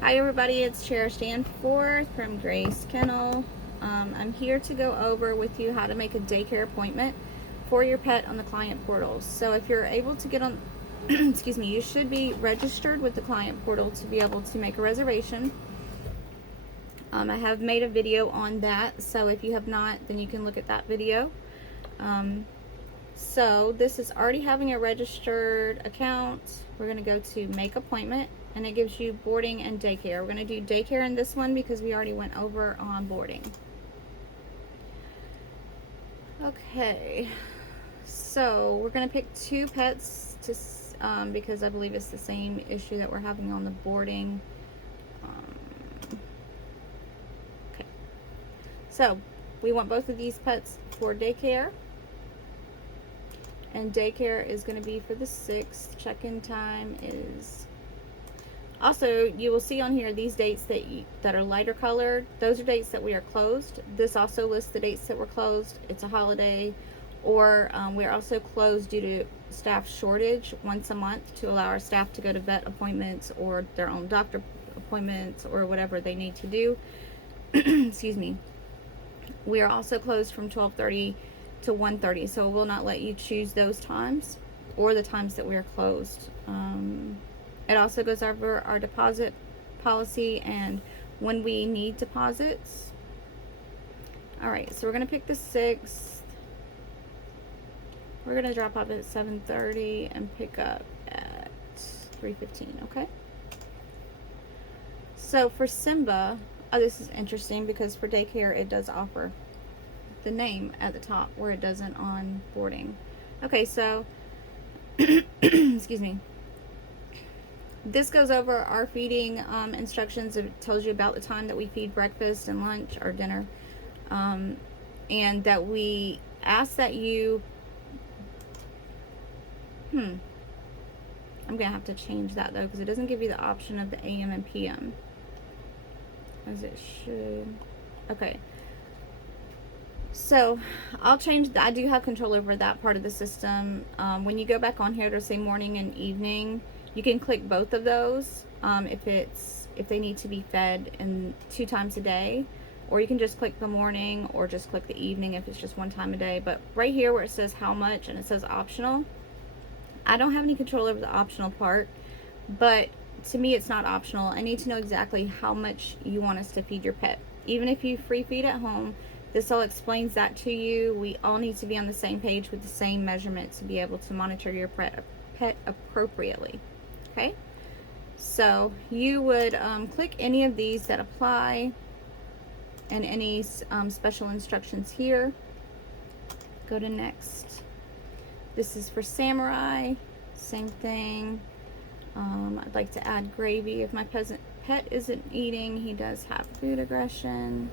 Hi everybody, it's Cherish Danforth from Grace Kennel. I'm here to go over with you how to make a daycare appointment for your pet on the client portal. So if you're able to get on, excuse me, you should be registered with the client portal to be able to make a reservation. I have made a video on that, so if you have not, then you can look at that video. So this is already having a registered account. We're going to go to make appointment, and it gives you boarding and daycare. We're going to do daycare in this one because we already went over on boarding. Okay, so we're going to pick 2 pets to because I believe it's the same issue that we're having on the boarding. Okay, so we want both of these pets for daycare. And daycare is going to be for the 6th. Check-in time is... Also, you will see on here these dates that are lighter colored. Those are dates that we are closed. This also lists the dates that we're closed. It's a holiday. Or we're also closed due to staff shortage once a month to allow our staff to go to vet appointments or their own doctor appointments or whatever they need to do. Excuse me. We are also closed from 12:30 to 1:30, so it will not let you choose those times or the times that we are closed. It also goes over our deposit policy and when we need deposits. All right, so we're going to pick the 6th. We're going to drop off at 7:30 and pick up at 3:15, okay? So for Simba, oh, this is interesting because for daycare it does offer the name at the top where it doesn't on boarding. Okay, so excuse me. This goes over our feeding instructions. It tells you about the time that we feed breakfast and lunch or dinner, and that we ask that you I'm gonna have to change that though because it doesn't give you the option of the AM and PM as it should. Okay, so I'll change that. I do have control over that part of the system. When you go back on here to say morning and evening, you can click both of those if they need to be fed in 2 times a day, or you can just click the morning or just click the evening if it's just 1 time a day. But right here where it says how much and it says optional, I don't have any control over the optional part, but to me it's not optional. I need to know exactly how much you want us to feed your pet. Even if you free feed at home, this all explains that to you. We all need to be on the same page with the same measurement to be able to monitor your pet appropriately. Okay, so you would click any of these that apply and any special instructions here. Go to next. This is for Samurai, same thing. I'd like to add gravy if my pet isn't eating. He does have food aggression.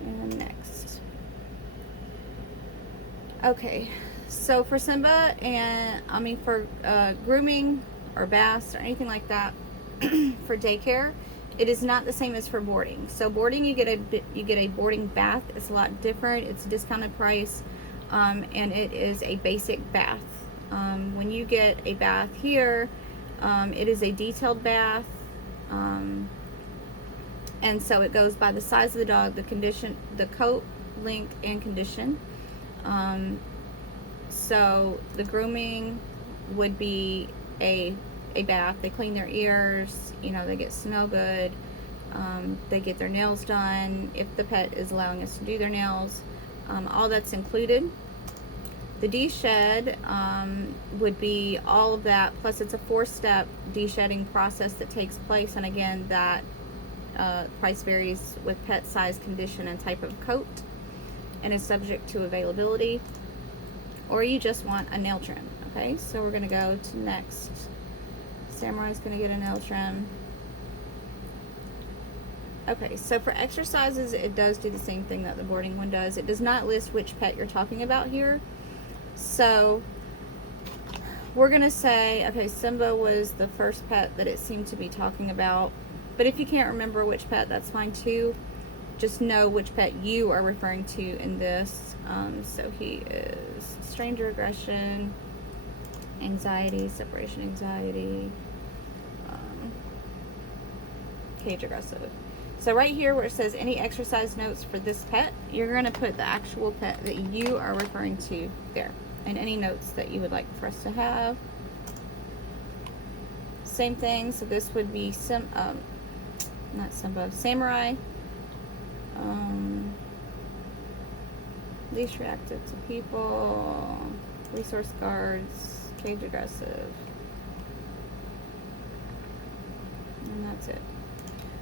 And then next. Okay, so for Simba and for grooming or baths or anything like that for daycare, it is not the same as for boarding. So boarding, you get a boarding bath. It's a lot different. It's a discounted price, and it is a basic bath. When you get a bath here, it is a detailed bath, and so it goes by the size of the dog, the condition, the coat length and condition. So the grooming would be a bath. They clean their ears, they get smell good, they get their nails done if the pet is allowing us to do their nails. All that's included. The de-shed would be all of that, plus it's a 4-step de-shedding process that takes place, and again that price varies with pet size, condition, and type of coat, and is subject to availability. Or you just want a nail trim. Okay, so we're going to go to next. Samurai's going to get a nail trim. Okay, so for exercises, it does do the same thing that the boarding one does. It does not list which pet you're talking about here. So we're going to say, okay, Simba was the first pet that it seemed to be talking about. But if you can't remember which pet, that's fine too. Just know which pet you are referring to in this. So he is stranger aggression, anxiety, separation anxiety. cage aggressive. So right here where it says any exercise notes for this pet, you're going to put the actual pet that you are referring to there, and any notes that you would like for us to have. Same thing, so this would be not Simba, Samurai. Least reactive to people, resource guards, cage aggressive. And that's it.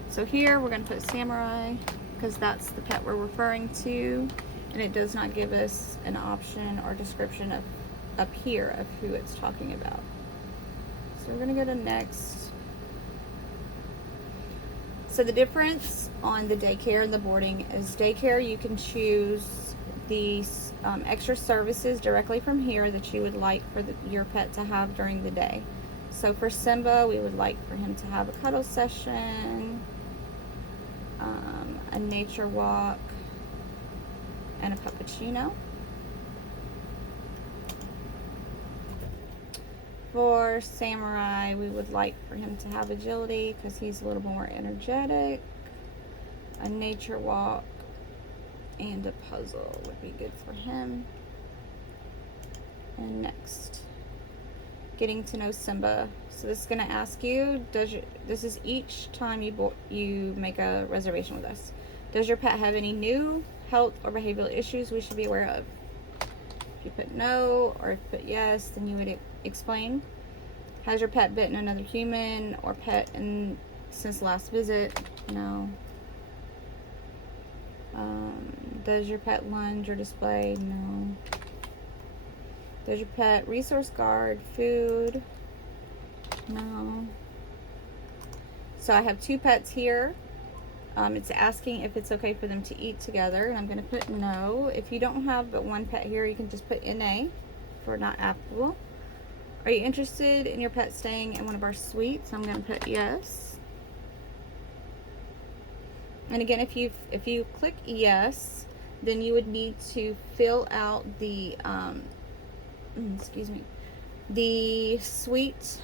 So here we're going to put Samurai because that's the pet we're referring to, and it does not give us an option or description of up here of who it's talking about. So we're going to go to next. So the difference on the daycare and the boarding is daycare, you can choose these extra services directly from here that you would like for your pet to have during the day. So for Simba, we would like for him to have a cuddle session, a nature walk, and a puppuccino. For Samurai, we would like for him to have agility because he's a little more energetic, a nature walk, and a puzzle would be good for him. And next, getting to know Simba. So this is going to ask you, this is each time you make a reservation with us. Does your pet have any new health or behavioral issues we should be aware of? If you put no, or if you put yes, then you would explain. Has your pet bitten another human or pet since last visit? No. Does your pet lunge or display? No. Does your pet resource guard food? No. So I have 2 pets here. It's asking if it's okay for them to eat together, and I'm going to put no. If you don't have but 1 pet here, you can just put NA for not applicable. Are you interested in your pet staying in one of our suites? I'm going to put yes. And again, if you click yes, then you would need to fill out the the suite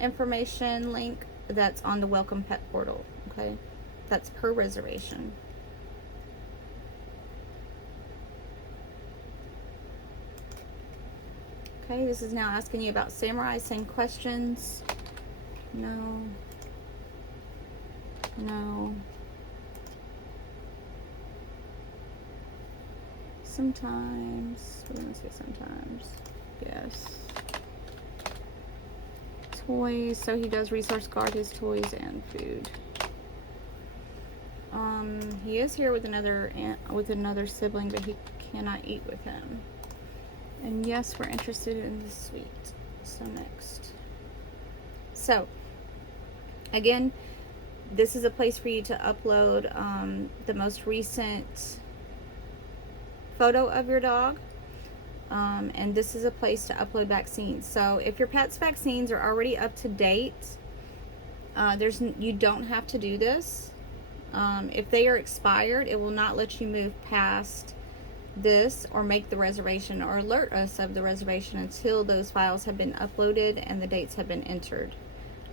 information link that's on the Welcome Pet portal. Okay, that's per reservation. Okay, this is now asking you about Samurai. Same questions. No. No. Sometimes. We're going to say sometimes. Yes. Toys. So he does resource guard his toys and food. He is here with another sibling, but he cannot eat with him. And yes, we're interested in the suite. So next. So again, this is a place for you to upload the most recent photo of your dog. And this is a place to upload vaccines. So if your pet's vaccines are already up to date, you don't have to do this. If they are expired, it will not let you move past this or make the reservation or alert us of the reservation until those files have been uploaded and the dates have been entered.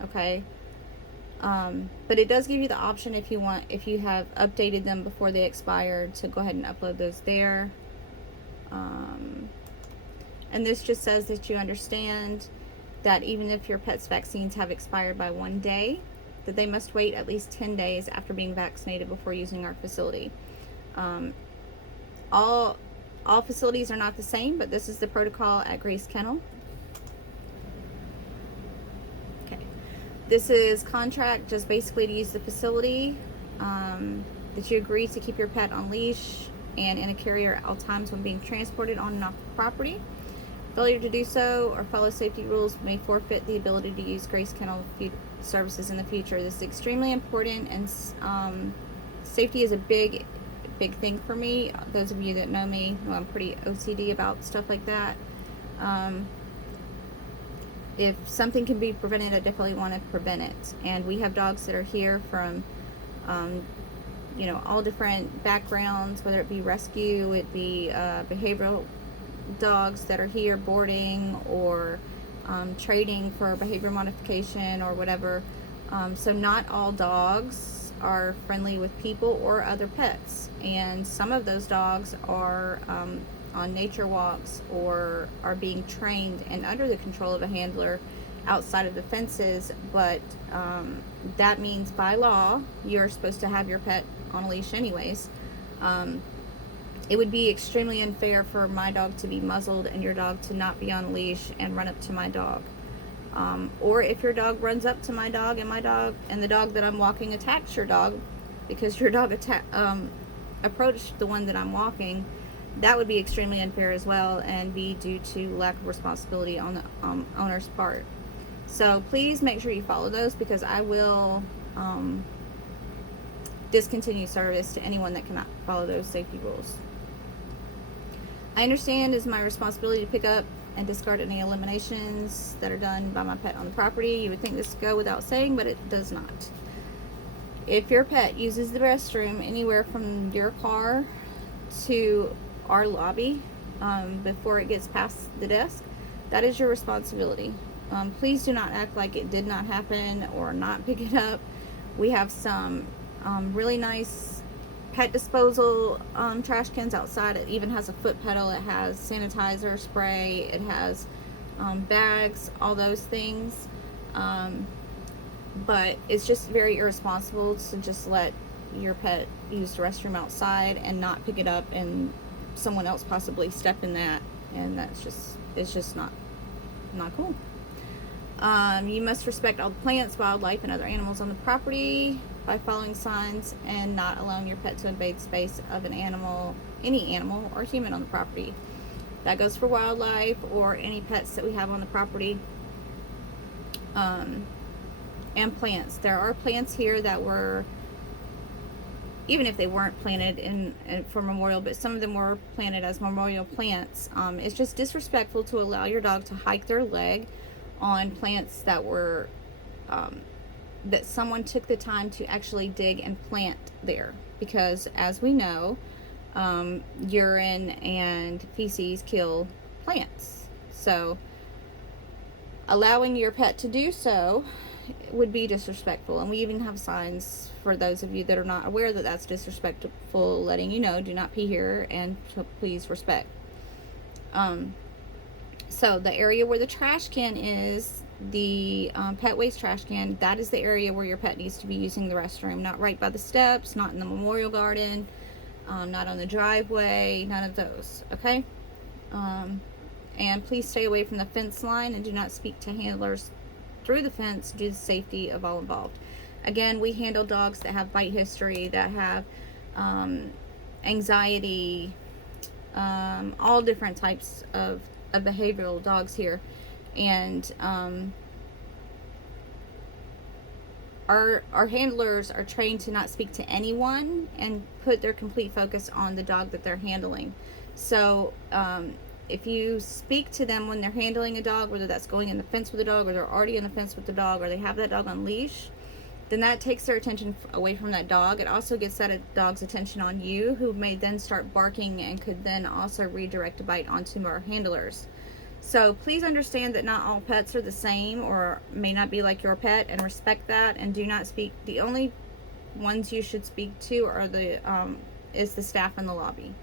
Okay. But it does give you the option if you have updated them before they expired, to go ahead and upload those there. And this just says that you understand that even if your pet's vaccines have expired by 1 day, that they must wait at least 10 days after being vaccinated before using our facility. All facilities are not the same, but this is the protocol at Grace Kennel. Okay. This is contract just basically to use the facility, that you agree to keep your pet on leash and in a carrier at all times when being transported on and off the property. Failure to do so or follow safety rules may forfeit the ability to use Grace Kennel services in the future. This is extremely important, and safety is a big thing for me. Those of you that know me know I'm pretty OCD about stuff like that. If something can be prevented, I definitely want to prevent it. And we have dogs that are here from all different backgrounds, whether it be rescue, it be behavioral dogs that are here boarding, or trading for behavior modification or whatever. So not all dogs are friendly with people or other pets, and some of those dogs are on nature walks or are being trained and under the control of a handler outside of the fences, but that means by law you're supposed to have your pet on a leash anyways. It would be extremely unfair for my dog to be muzzled and your dog to not be on a leash and run up to my dog. Or if your dog runs up to my dog and the dog that I'm walking attacks your dog because your dog approached the one that I'm walking, that would be extremely unfair as well and be due to lack of responsibility on the owner's part. So please make sure you follow those, because I will discontinue service to anyone that cannot follow those safety rules. I understand it's my responsibility to pick up and discard any eliminations that are done by my pet on the property. You would think this would go without saying, but it does not. If your pet uses the restroom anywhere from your car to our lobby before it gets past the desk, that is your responsibility. Please do not act like it did not happen or not pick it up. We have some really nice pet disposal trash cans outside. It even has a foot pedal. It has sanitizer spray. It has bags, all those things. But it's just very irresponsible to just let your pet use the restroom outside and not pick it up, and someone else possibly step in that, and it's just not cool. You must respect all the plants, wildlife, and other animals on the property by following signs and not allowing your pet to invade space of any animal or human on the property. That goes for wildlife or any pets that we have on the property. And plants. There are plants here that were, even if they weren't planted in for memorial, but some of them were planted as memorial plants. It's just disrespectful to allow your dog to hike their leg on plants that were that someone took the time to actually dig and plant there, because as we know, urine and feces kill plants. So allowing your pet to do so would be disrespectful, and we even have signs for those of you that are not aware that that's disrespectful, letting you know, do not pee here and please respect. So the area where the trash can is, the pet waste trash can, that is the area where your pet needs to be using the restroom. Not right by the steps, not in the memorial garden, not on the driveway, none of those, okay? And please stay away from the fence line and do not speak to handlers through the fence due to the safety of all involved. Again, we handle dogs that have bite history, that have anxiety, all different types of behavioral dogs here, and our handlers are trained to not speak to anyone and put their complete focus on the dog that they're handling. So if you speak to them when they're handling a dog, whether that's going in the fence with the dog, or they're already in the fence with the dog, or they have that dog on leash, then that takes their attention away from that dog. It also gets that dog's attention on you, who may then start barking and could then also redirect a bite onto our handlers. So please understand that not all pets are the same or may not be like your pet, and respect that, and do not speak. The only ones you should speak to are is the staff in the lobby.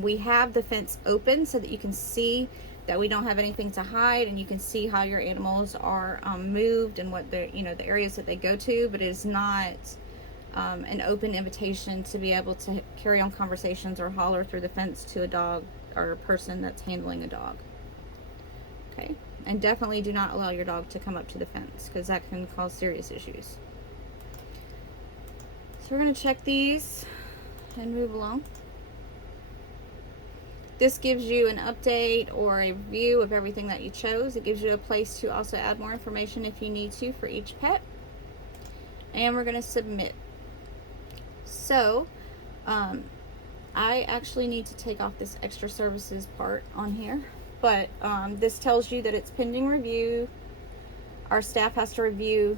We have the fence open so that you can see that we don't have anything to hide, and you can see how your animals are moved and what the areas that they go to, but it is not an open invitation to be able to carry on conversations or holler through the fence to a dog or a person that's handling a dog. Okay, and definitely do not allow your dog to come up to the fence, because that can cause serious issues. So we're going to check these and move along. This gives you an update or a review of everything that you chose. It gives you a place to also add more information if you need to for each pet. And we're going to submit. So, I actually need to take off this extra services part on here. But this tells you that it's pending review. Our staff has to review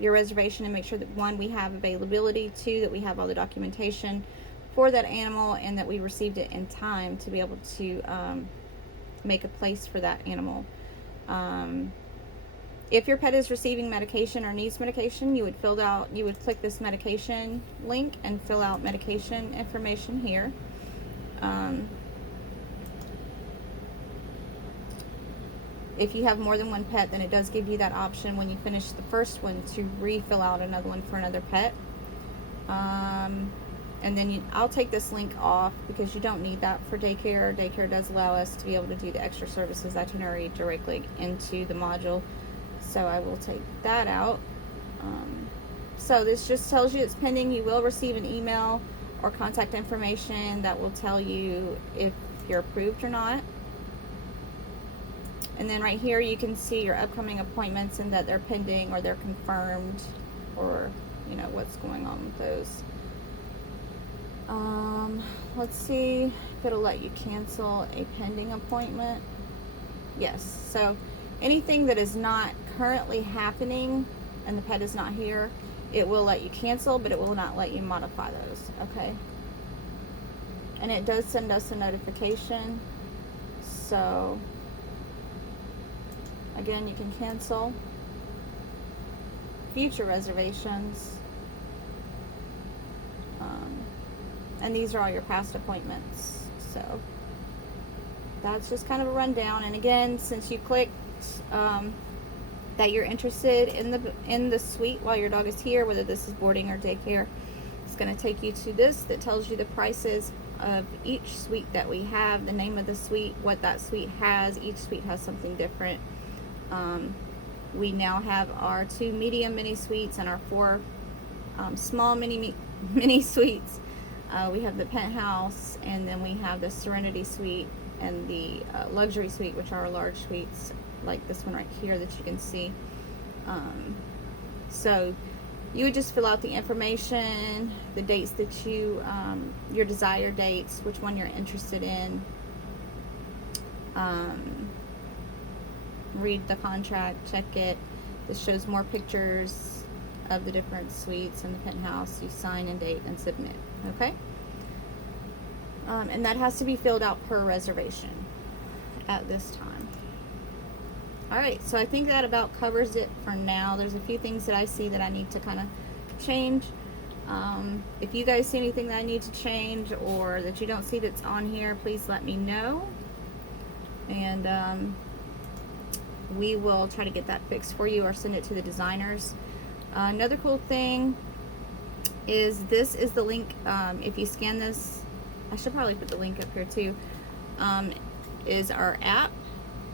your reservation and make sure that, one, we have availability, two, that we have all the documentation for that animal, and that we received it in time to be able to make a place for that animal. If your pet is receiving medication or needs medication, you would click this medication link and fill out medication information here. If you have more than one pet, then it does give you that option when you finish the first one to refill out another one for another pet. And then I'll take this link off because you don't need that for daycare. Daycare does allow us to be able to do the extra services itinerary directly into the module. So I will take that out. So this just tells you it's pending. You will receive an email or contact information that will tell you if you're approved or not. And then right here you can see your upcoming appointments and that they're pending or they're confirmed, or you know what's going on with those. Let's see if it'll let you cancel a pending appointment. Yes, so anything that is not currently happening and the pet is not here, it will let you cancel, but it will not let you modify those, okay? And it does send us a notification. So again, you can cancel future reservations. And these are all your past appointments. So that's just kind of a rundown. And again, since you clicked that you're interested in the suite while your dog is here, whether this is boarding or daycare, it's going to take you to this that tells you the prices of each suite that we have, the name of the suite, what that suite has. Each suite has something different. We now have our 2 medium mini suites and our 4 small mini suites. We have the penthouse, and then we have the Serenity suite and the luxury suite, which are large suites like this one right here that you can see. So you would just fill out the information, the dates that you, your desired dates, which one you're interested in. Read the contract, check it. This shows more pictures of the different suites in the penthouse. You sign and date and submit, okay? And that has to be filled out per reservation at this time. Alright, so I think that about covers it for now. There's a few things that I see that I need to kind of change. If you guys see anything that I need to change or that you don't see that's on here, please let me know. And we will try to get that fixed for you or send it to the designers. Another cool thing is this is the link. If you scan this, I should probably put the link up here too, is our app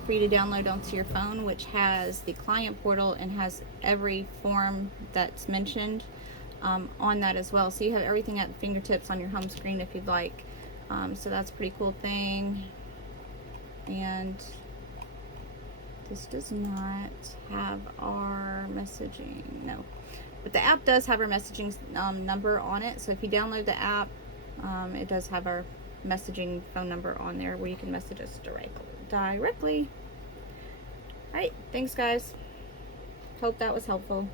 for you to download onto your phone, which has the client portal and has every form that's mentioned on that as well. So you have everything at the fingertips on your home screen if you'd like. So that's a pretty cool thing. And this does not have our messaging, no. But the app does have our messaging number on it. So if you download the app, it does have our messaging phone number on there where you can message us directly. Alright, thanks guys. Hope that was helpful.